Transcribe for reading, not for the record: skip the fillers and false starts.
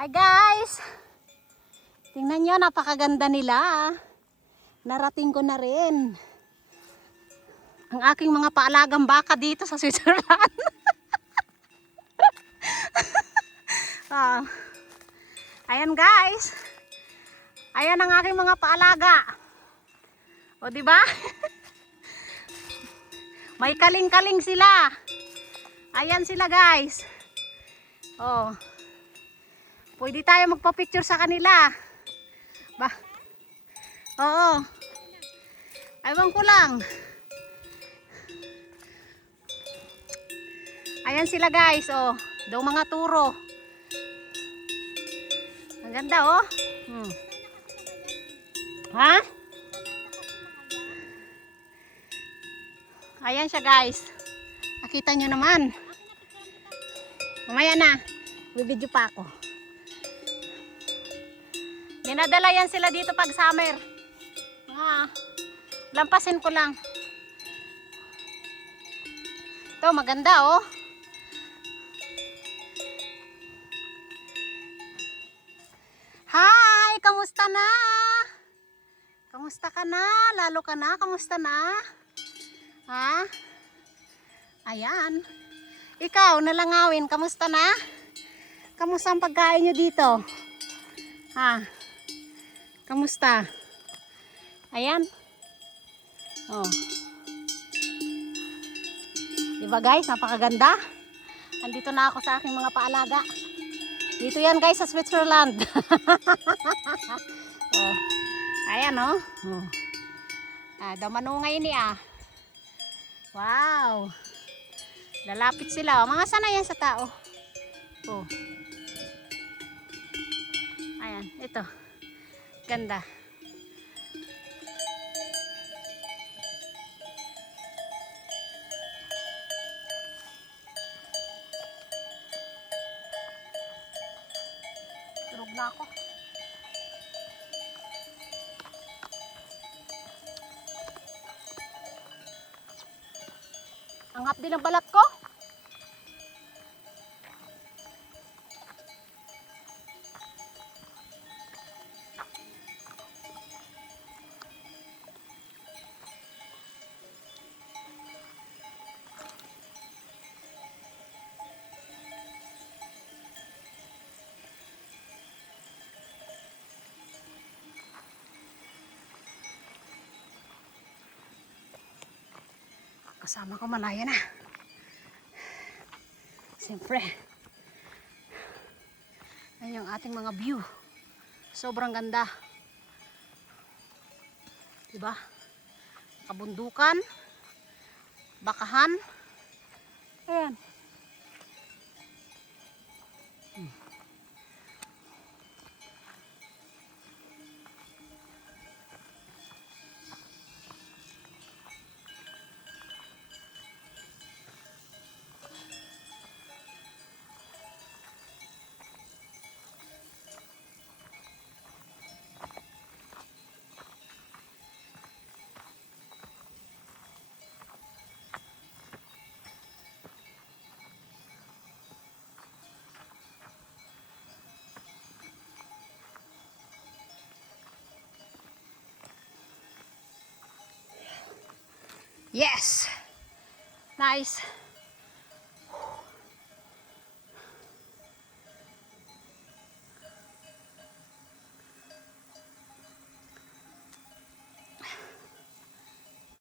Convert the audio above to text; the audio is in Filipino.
Hi guys! Tingnan nyo, napakaganda nila. Narating ko na rin ang aking mga paalagang baka dito sa Switzerland. Oh. Ayan guys. Ayan ang aking mga paalaga. O diba? May kaling-kaling sila. Ayan sila guys. Oh. Pwede tayo magpa-picture sa kanila. Ba? Oo. Aywan ko lang. Ayan sila guys, oh. Daw mga turo. Ang ganda, oh. Ha? Ayan siya guys. Nakita nyo naman. Mamaya na. Bibidyo pa ako. Dinadala yan sila dito pag summer. Lampasin ko lang. Ito maganda, oh. Hi! Kamusta na? Kamusta ka na? Lalo ka na? Kamusta na? Ha? Ayan. Ikaw, nalangawin. Kamusta na? Kamusta ang pagkain nyo dito? Ha? Kamusta? Ayan. Oh. Diba guys? Napakaganda. Andito na ako sa aking mga paalaga. Dito yan guys sa Switzerland. Oh. Ayan oh. Oh. Damanungay ni ah. Wow. Lalapit sila. Mga sanay yan sa tao. Oh. Ayan. Ito. Ganda. Tulog na ako. Ang hap din ang balat ko. Kasama ko malaya na. Siyempre. Ayan yung ating mga view. Sobrang ganda. Diba? Kabundukan. Bakahan. Ayan. Yes! Nice!